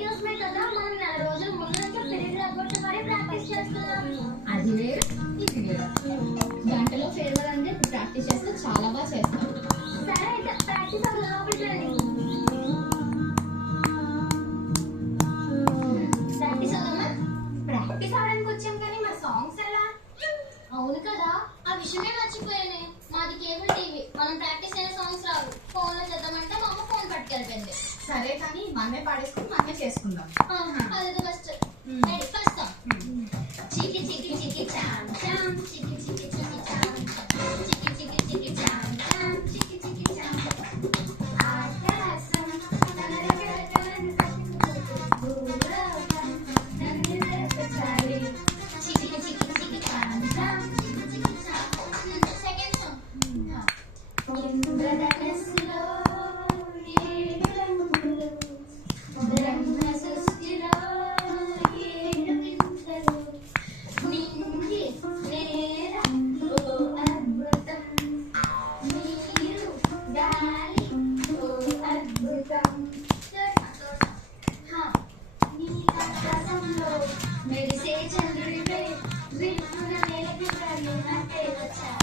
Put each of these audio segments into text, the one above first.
కోసమే కదా మనం నెల రోజుల ముందు నుంచి పీరియడ్ అవ్వడం మరి ప్రాక్టీస్ చేస్తున్నాం. అది వేరు ఇది వేరు. గంటలో ఫేర్వెల్ అంటే ప్రాక్టీస్ చేస్తే చాలా బాగా చేస్తాం. సరే అయితే ప్రాక్టీస్ అవ్వాలి లోపలికి రండి. ప్రాక్టీస్ అవ్వమ్మా. ప్రాక్టీస్ అవడానికి వచ్చాం కానీ మా సాంగ్స్ ఎలా? అవును కదా, ఆ విషయమే మర్చిపోయానే. మాది కేబుల్ టీవీ, మనం ప్రాక్టీస్ అయిన సాంగ్స్ రావు. ఫోన్ లో చేద్దామంటే మా అమ్మ ఫోన్ పట్టుకెళ్ళిపోయింది. సరే కానీ మనమే పాడేసుకుని మనమే చేసుకుందాం. అదే బెస్ట్. ఫస్ట్ చికి చికి చికి చామ్ చామ్ చికి చికి చికి చామ్ చికి చికి చికి చామ్ చామ్ చికి చికి చామ్ ఆకాశం నరగరగరని భూలోకం నన్ను వెతకాలి చికి చికి చికి చామ్ చామ్ చికి చికి చామ్. సెకండ్ సాంగ్ ఇంద్రధనస్సులో ఏడు రంగులు బ్రహ్మ సృష్టిలో ఏడు వింతలు నింగి నేల ఓ అద్భుతం నీరు గాలి ఓ అద్భుతం నీలాకాశంలో మెరిసే చంద్రుడిపై విప్పున వెలిగి ప్రవీణతే వచ్చారు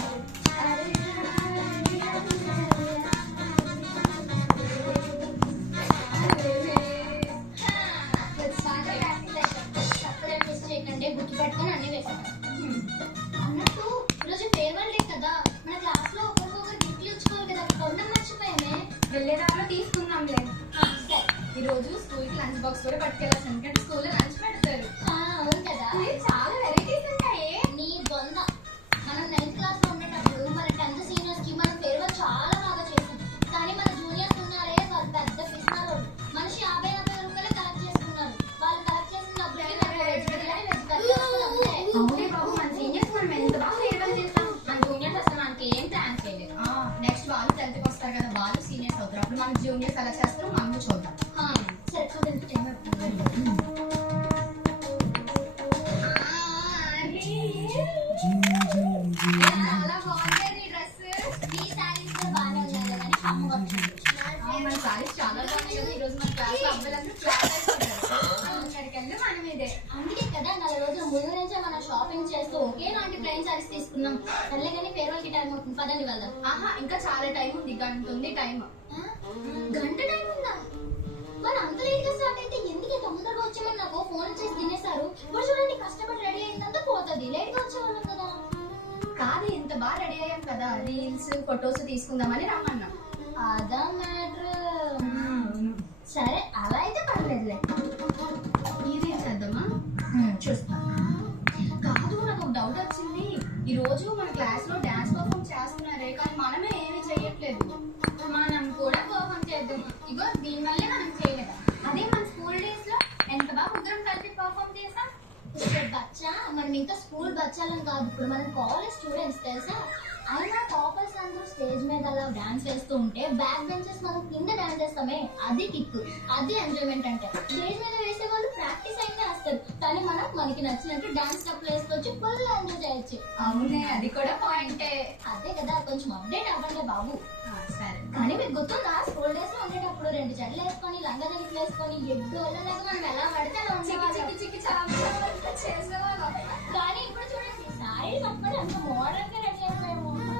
గుర్తు పెట్టుకుని అన్ని వేసాను అన్నట్టు ఈరోజు ఫేర్వెల్ డే కదా, మన క్లాస్ లో ఒకరికొకరు గిఫ్ట్లు ఇచ్చుకోవాలి కదా, కొనడం మర్చిపోయామే. వెళ్ళేదారిలో తీసుకుందాంలే. సరే. ఈ రోజు స్కూల్ కి లంచ్ బాక్స్ కూడా పట్టుకెళ్ళాల్సి, ఎందుకంటే స్కూల్లో లంచ్ పెడతారు. అవును కదా, చాలా వెరైటీస్ ఉంటాయి. నీ బొంద. మనం 9th క్లాస్ లో ఉండేటప్పుడు మన 10th సీనియర్స్ కి మనం ఫేర్వెల్ చాలా బాగా చేసాం. కానీ మన జూనియర్స్ ఉన్నారే, వాళ్ళు పెద్ద పిసినారు. మనిషి 50-50 రూపాయలు కలెక్ట్ చేసుకున్నారు. వాళ్ళు కలెక్ట్ చేసిన డబ్బులకి మనం వెజ్ బిర్యానీ అవునే బాబు, మన సీనియర్స్ మనం ఎంత బాగా ఫేర్వెల్ చేస్తాం. మన జూనియర్స్ అసలు మనకి ఏం ప్లాన్ చేయలేదు. నెక్స్ట్ వాళ్ళు 10th కి వస్తారు కదా, వాళ్ళు సీనియర్స్ అవుతారు. అప్పుడు మన జూనియర్స్ అలా చేస్తారు, మనం చూద్దాం. సరే చూడండి టైం అవుతుంది. చాలా బాగుంది ఈ డ్రెస్. ఈ శారీస్ కూడా బాగానే ఉన్నాయి కదా, కానీ అమ్మ వచ్చింది. మన సారీస్ చాలా బాగున్నాయి కదా. ఈ రోజు మన క్లాస్ లో అబ్బాయిలందరూ ఫ్లాట్ అయిపోతారు. అక్కడికి వెళ్ళి మనం ఇదే. అందుకే కదా నెల రోజుల ముందు నుంచే మనం షాపింగ్ చేస్తూ ఒకేలాంటి ప్లెయిన్ సారీస్ తీసుకున్నాం. సర్లే కానీ ఫేర్వెల్ కి టైం అవుతుంది, పదండి వెళ్దాం. ఇంకా చాలా టైం ఉంది, గంట ఉంది టైం. గంట టైం ఉందా? మరి అంత లేట్ గా స్టార్ట్ అయితే ఎందుకు తొందరగా వచ్చామని నాకు ఫోన్ చేసి తినేశారు. ఇప్పుడు చూడండి, కష్టపడి రెడీ అయిందంతా పోతుంది. లేట్ గా వచ్చేవాళ్ళం కదా. కాదు, ఇంత బాగా రెడీ అయ్యాం కదా, రీల్స్ ఫొటోస్ తీసుకుందామని రమ్మన్నాం. అదా మ్యాటర్. సరే అలా అయితే పర్లేదులే. ఇది చేద్దామా? చూస్తా. కాదు, నాకు ఒక డౌట్ వచ్చింది. ఈ రోజు మన క్లాస్ లో డాన్స్ పర్ఫార్మ్ చేస్తున్నారే, కానీ మనమే ఏమీ చెయ్యట్లేదు. మనం కూడా పర్ఫార్మ్ చేద్దాం. ఇగో దీని వల్లే మనం చేయలేదు. అదే మన స్కూల్ డేస్ లో ఎంత బాగా ముగ్గురం కలిపి పర్ఫార్మ్ చేసాం. బచ్చా, మనం ఇంకా స్కూల్ బచ్చాలని కాదు, ఇప్పుడు మనం కాలేజ్ స్టూడెంట్స్ తెలుసా. అయినా టాపర్స్ అందరూ స్టేజ్ మీద అలా డాన్స్ చేస్తూ ఉంటే బ్యాక్ బెంచెస్ మనం కింద డాన్స్ చేస్తామే, అది కిక్, అది ఎంజాయ్మెంట్. అంటే స్టేజ్ మీద వేసే వాళ్ళు ప్రాక్టీస్ అయినా వేస్తారు, కానీ మనం మనకి నచ్చినట్టు డాన్స్ స్టెప్లు వేసుకొచ్చి ఫుల్ ఎంజాయ్ చేయొచ్చు. అవునే, అది కూడా పాయింటే. అదే కదా, కొంచెం అప్డేట్ అవ్వండి బాబు. సరే. కానీ మీకు గుర్తుందా, స్కూల్ డేస్ లో ఉండేటప్పుడు 2 జడలు వేసుకొని లంగా జడలు వేసుకొని ఎగ్గు వెళ్ళలేక మనం ఎలా పడితే అలా ఉండేవాళ్ళం. చేసేవాళ్ళం. కానీ ఇప్పుడు చూడండి, సారీ కట్టుకొని అంత మోడర్న్ గా